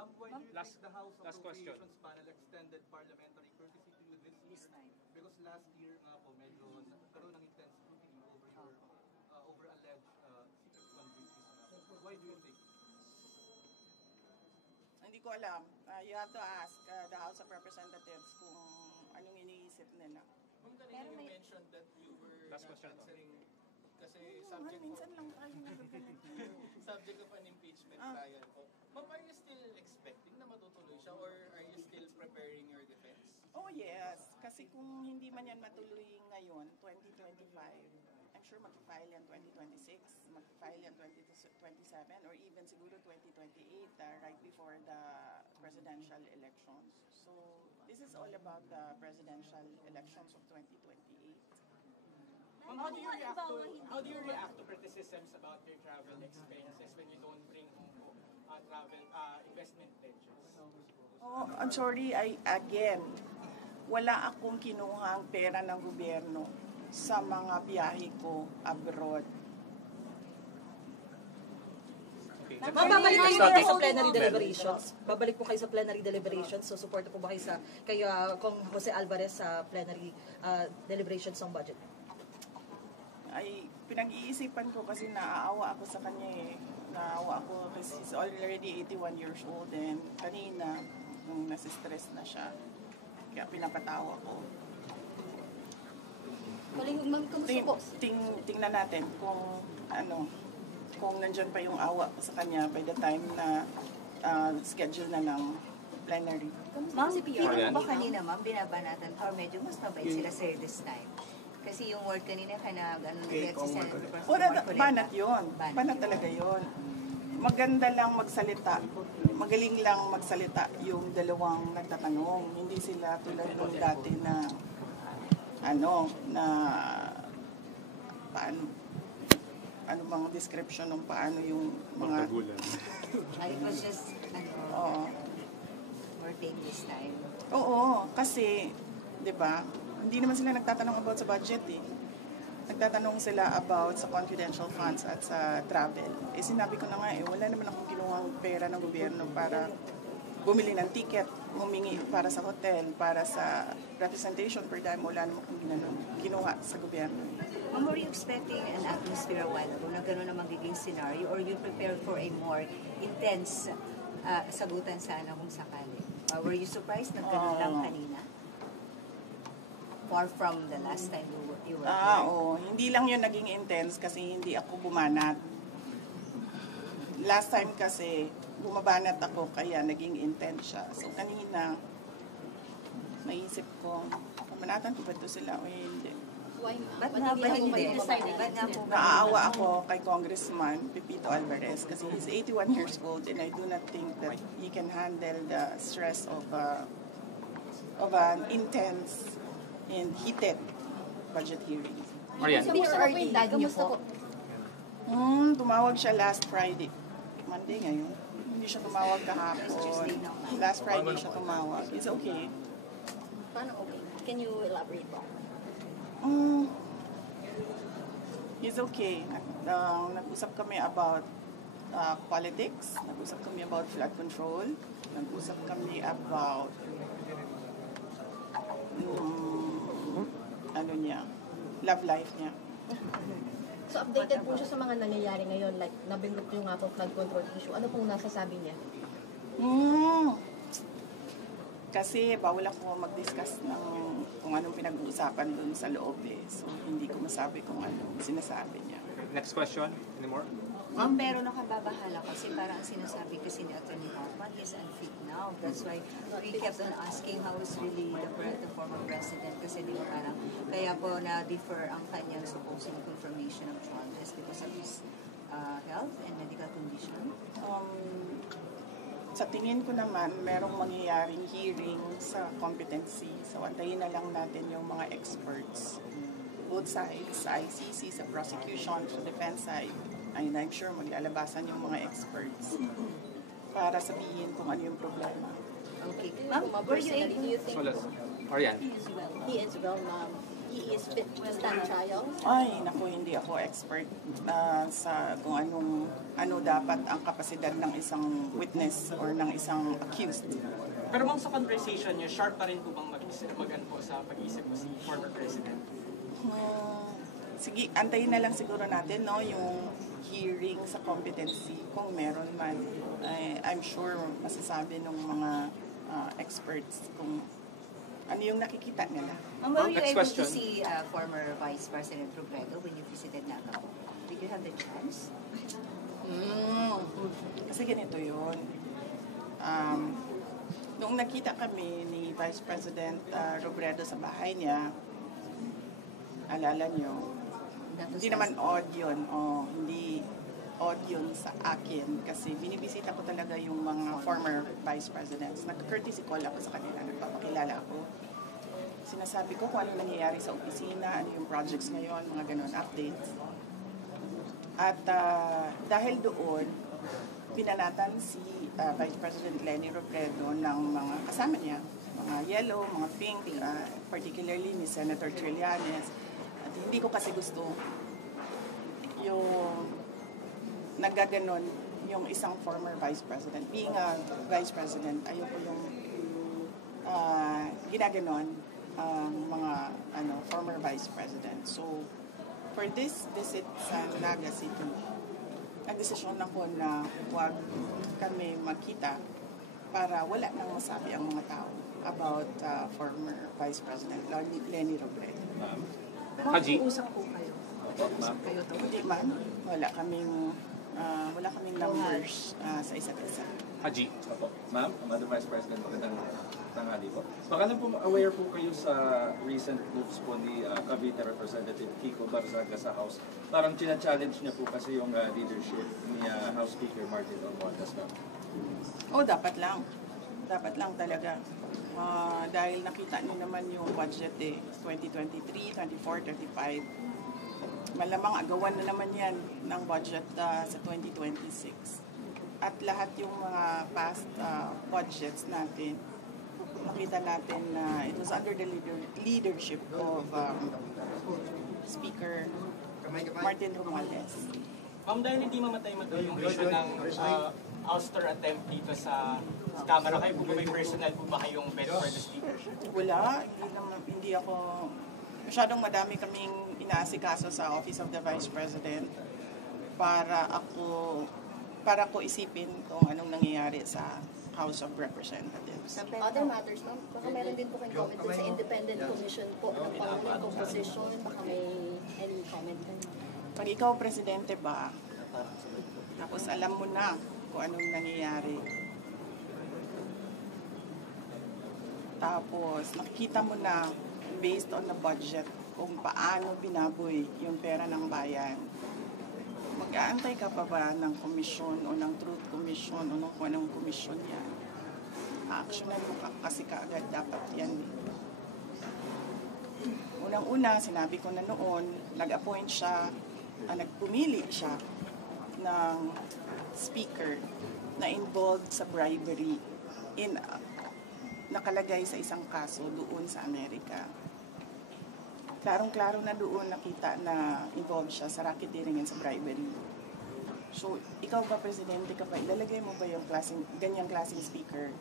Ma'am, why do you Last- think the House last question. Appropriations Panel extended parliamentary courtesy to you this time? Because last year nga po, medyo nagkaroon ng intense scrutiny over your over alleged secret fund misuse. Why do you think? Hindi ko alam. You have to ask the House of Representatives kung anong iniisip nila. Ma'am, kanina you mentioned that you were Last question, answering kasi subject Minsan lang tayo subject of an impeachment trial po. Ma'am, are you still expecting na matutuloy siya or are you still preparing your defense? Oh yes, kasi kung hindi man yan matuloy ngayon, 2025, I'm sure mag-file yan 2026, mag-file yan 2027, or even siguro 2028, right before the presidential elections. So, this is all about the presidential elections of 2028. How do you react to criticisms about your travel expenses when you don't bring home travel investment pledges? Oh, I'm sorry, wala akong kinuhang pera ng gobyerno sa mga biyahe ko abroad. Ma'am, babalik kayo sa plenary deliberations. Babalik po kayo sa plenary deliberations. So, support po ba kayo sa kay Kong Jose Alvarez sa plenary deliberations ng budget? Ay, pinag-iisipan ko kasi naaawa ako sa kanya eh. Naawa ako kasi he's already 81 years old and kanina, nung nasistress na siya, kaya pinapatawa ko. Tingnan natin kung kung nandyan pa yung awa ko sa kanya by the time na schedule na ng plenary. Ma'am, feeling ko kanina, ma'am, binabanatan or medyo mas mabait sila sir this time. Kasi yung word kanina banat yun. Banat talaga yun. Maganda lang magsalita. Magaling lang magsalita yung dalawang nagtatanong. Hindi sila tulad nung dati na ano bang description ng paano yung mga it was just more tame this time. Oo, kasi 'di ba? Hindi naman sila nagtatanong about sa budget eh. Nagtatanong sila about sa confidential funds at sa travel. Eh sinabi ko na nga wala naman akong kinuhang pera ng gobyerno para bumili ng ticket, humingi para sa hotel, para sa representation per dime, wala naman akong kinuha sa gobyerno. Ma'am, were you expecting an atmosphere a while ago na gano'n na magiging scenario or you prepared for a more intense sagutan sana kung sakali? Were you surprised na gano'n lang kanina? Far from the last time you were here? Oo. Hindi lang yun naging intense kasi hindi ako bumanat. Last time kasi, bumabanat ako kaya naging intense siya. So kanina, naisip ko, bumanatan ko ba ito sila o hindi? Ba't nga ba hindi? Naaawa ako kay Congressman Pepito Alvarez kasi he's 81 years old and I do not think that he can handle the stress of an intense and heated budget hearing. Tumawag siya last Friday. Monday ngayon. Hindi siya tumawag kahapon. Last Friday siya tumawag. It's okay. Paano okay? Can you elaborate more? It's okay. Nag-usap kami about politics. Nag-usap kami about flood control. Nag-usap kami about love life niya. So updated po siya sa mga nangyayari ngayon, like nabinggit yung nga po flood control issue. Ano pong nasasabi niya? Kasi bawal ako mag-discuss ng kung anong pinag-uusapan dun sa loob eh. So hindi ko masabi kung anong sinasabi niya. Next question, anymore? Ma'am, pero nakababahala kasi parang sinasabi kasi ni Atty. Hoffman is unfit now. That's why we kept on asking how is really the former president kasi di ba parang kaya po na-defer ang kanyang supposed confirmation of jaundice because of his health and medical condition. Sa tingin ko naman, merong mangyayaring hearing sa competency. So antayin na lang natin yung mga experts. Both sides, sa ICC, sa prosecution, sa defense side. And I'm sure maglalabasan yung mga experts para sabihin kung ano yung problema. Okay. Ma'am, were you able... He is well, ma'am. he is fit to stand trial? Ay, naku, hindi ako expert sa kung ano dapat ang kapasidad ng isang witness or ng isang accused. Pero ma'am, sa conversation niyo, sharp pa rin po bang mag-ano po sa pag-iisip mo si former President? Sige, antayin na lang siguro natin, no, yung hearing sa competency, kung meron man. I'm sure masasabi ng mga experts kung ano yung nakikita nila. Were you Next able question. to see former Vice President Robredo when you visited Naga? Did you have the chance? Kasi ganito yun. Noong nakita kami ni Vice President Robredo sa bahay niya, alala nyo, hindi naman odd yun. Hindi odd yun sa akin kasi binibisita ko talaga yung mga former Vice Presidents. Nag-courtesy call ako sa kanila, nagpapakilala ako. Sinasabi ko kung ano nangyayari sa opisina, ano yung projects ngayon, mga ganun, updates. At dahil doon, pinanatan si Vice President Leni Robredo ng mga kasama niya, mga yellow, mga pink, particularly ni Senator Trillanes. At hindi ko kasi gusto yung nagaganon yung isang former Vice President. Being a Vice President, ayoko yung ginaganon mga former Vice President. So, for this visit sa Naga City, nagdesisyon ako na huwag kami magkita para wala nang masabi ang mga tao about former Vice President Leni Robredo. Haji. Usap po kayo. Ma'am. Kayo to. Hindi man, wala kaming numbers sa isa't isa. Haji. Opo. Ma'am, Madam Vice President, magandang tanghali po. Baka lang po aware po kayo sa recent moves po ni Cavite Representative Kiko Barzaga sa House. Parang china-challenge niya po kasi yung leadership ni House Speaker Martin Romualdez. Dapat lang. Dapat lang talaga. Dahil nakita niyo naman yung budget 2023, 24, 25. Malamang agawan na naman yan ng budget sa 2026. At lahat yung mga past budgets natin, nakita natin na it was under the leadership of Speaker Martin Romualdez. Ma'am, dahil hindi mamatay-matay yung issue ng ouster attempt dito sa Kamara, kayo po ba may personal po ba kayong bet for the speakership? Wala, hindi ako, masyadong madami kaming inaasikaso sa Office of the Vice President para ko isipin kung anong nangyayari sa House of Representatives. Other matters, ma'am, baka meron din po kayong comment dun sa independent commission po ng Panguling Composition, baka may any comment ka na? Pag ikaw presidente ba, tapos alam mo na kung anong nangyayari. Tapos nakikita mo na based on the budget kung paano binaboy yung pera ng bayan. Mag-aantay ka pa ba ng komisyon o ng Truth Commission o ng kung anong komisyon yan? Actionan mo kasi kaagad dapat yan. Unang-una, sinabi ko na noon, nag-appoint siya, nagpumili siya ng speaker na involved sa bribery nakalagay sa isang kaso doon sa Amerika. Klarong-klaro na doon nakita na involved siya sa racketeering and sa bribery. So, ikaw ba, presidente ka ba, ilalagay mo ba yung ganyang klaseng speaker?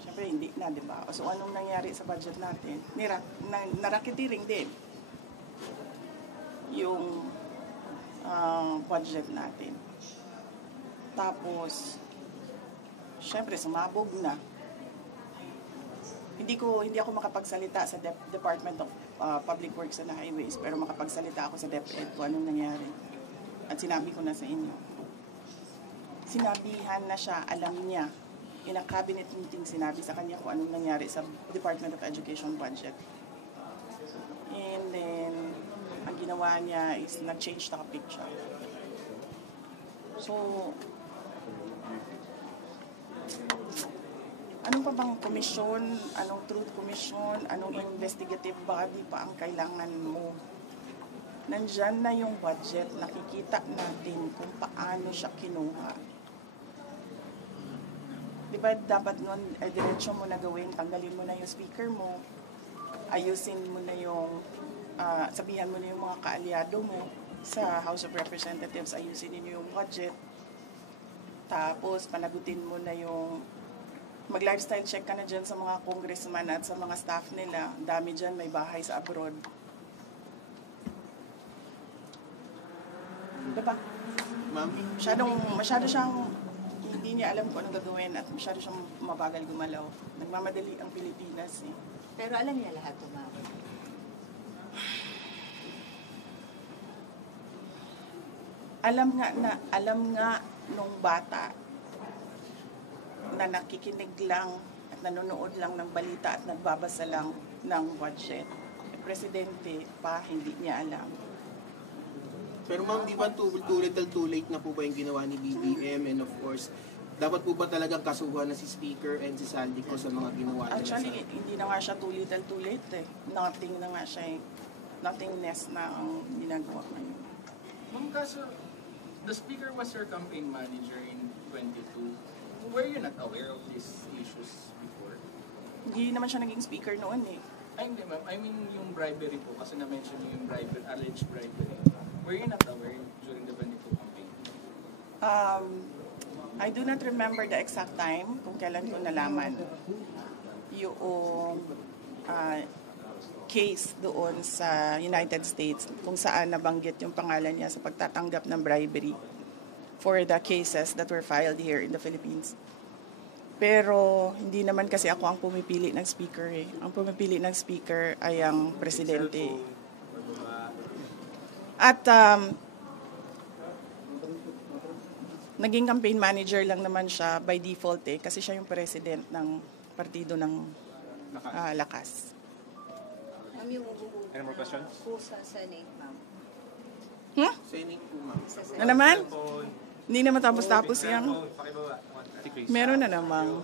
Siyempre, hindi na, di ba? So, anong nangyari sa budget natin? Na-racketeering din yung budget natin. Tapos, siyempre, sumabog na. Hindi ako makapagsalita sa Department of Public Works and Highways, pero makapagsalita ako sa DepEd kung anong nangyari. At sinabi ko na sa inyo. Sinabihan na siya, alam niya. In a cabinet meeting, sinabi sa kanya kung anong nangyari sa Department of Education budget. And then, ang ginawa niya is nag-change topic siya. So, anong pa bang komisyon, anong truth commission, anong investigative body pa ang kailangan mo? Nandyan na yung budget, nakikita natin kung paano siya kinuha. Di ba dapat nun, diretsyo mo na gawin, tanggalin mo na yung speaker mo, ayusin mo na yung sabihan mo na yung mga kaalyado mo sa House of Representatives, ayusin ninyo yung budget. Tapos, panagutin mo na yung mag-lifestyle check ka na dyan sa mga congressman at sa mga staff nila. Dami dyan, may bahay sa abroad. Diba? Ma'am? Masyado siyang, hindi niya alam kung anong gagawin at masyado siyang mabagal gumalaw. Nagmamadali ang Pilipinas eh. Pero alam niya lahat ito, ma'am. Alam nga nung bata na nakikinig lang at nanonood lang ng balita at nagbabasa lang ng budget. Presidente pa, hindi niya alam. Pero ma'am, di ba too late na po ba yung ginawa ni BBM? And of course, dapat po ba talagang kasuhan na si Speaker and si Saldico sa mga ginawa nila? Actually, hindi na nga siya too late eh. Nothing na nga siya eh. Nothingness na ang ginagawa ngayon. Ma'am, kaso, the Speaker was your campaign manager in 22. Were you not aware of these issues before? Hindi naman siya naging speaker noon eh. Ay, hindi ma'am. I mean yung bribery po, kasi na-mention niyo yung bribery, alleged bribery. Were you not aware during the 22 campaign? I do not remember the exact time kung kailan ko nalaman yung case doon sa United States kung saan nabanggit yung pangalan niya sa pagtatanggap ng bribery for the cases that were filed here in the Philippines. Pero hindi naman kasi ako ang pumipili ng speaker eh. Ang pumipili ng speaker ay ang presidente. At naging campaign manager lang naman siya by default eh kasi siya yung president ng partido ng Lakas. Ma'am, yung Any more questions? po sa Senate, ma'am. Senate po, ma'am. Sa Na naman? Hindi naman tapos-tapos yan. Please. Meron na namang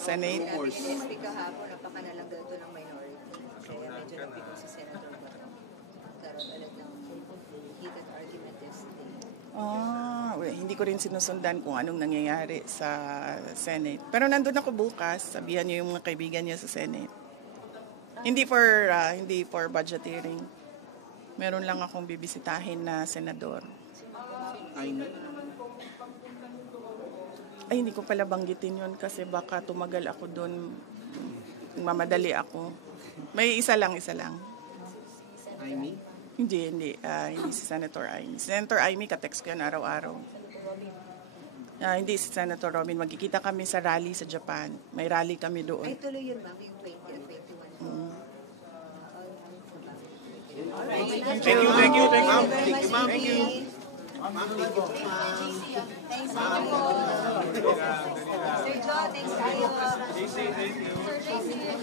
Senate. NSP kahapon, napakanalang daw ito ng minority. Kaya medyo napito si Senator Bato. Karoon ulit ng heated argument yesterday. Hindi ko rin sinusundan kung anong nangyayari sa Senate. Pero nandun ako bukas, sabihan niyo yung mga kaibigan niya sa Senate. Hindi for budget hearing. Meron lang akong bibisitahin na senador. Ay, hindi ko pala banggitin yun kasi baka tumagal ako doon. Mamadali ako. May isa lang. Amy? Hindi si Senator Amy. Senator Amy, katext ko yan araw-araw. Hindi si Senator Robin. Magkikita kami sa rally sa Japan. May rally kami doon. Ay, tuloy yun, ma'am, yung 20 at 21. Thank you. Ma'am, thank you, ma'am. Thank you. Thanks, ma'am. Sir John, thanks kayo. JC, thank you.